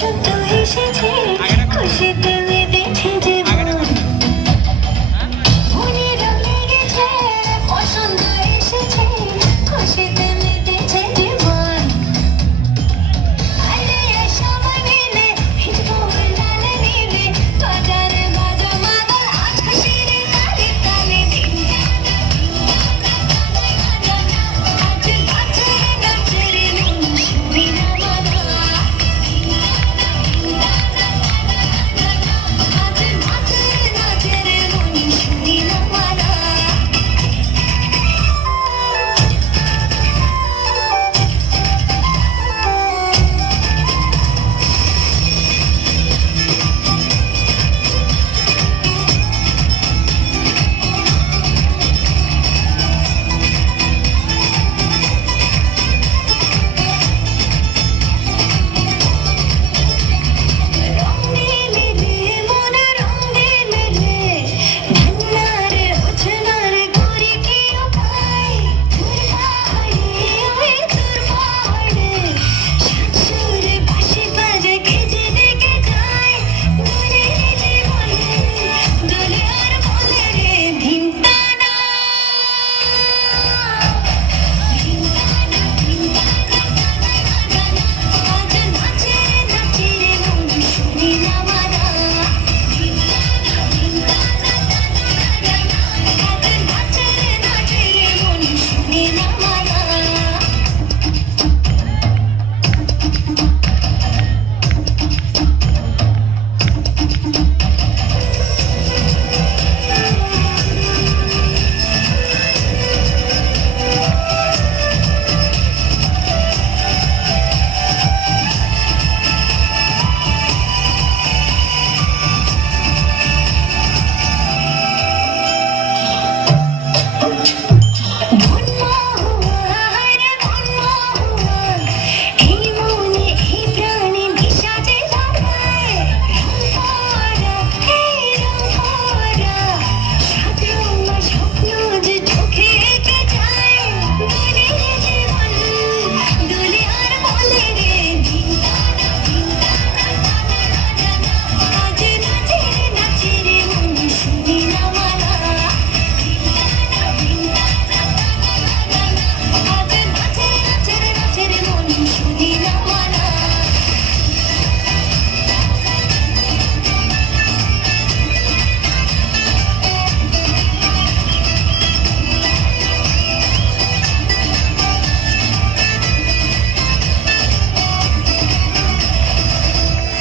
শুধু এসেছে খুশিতে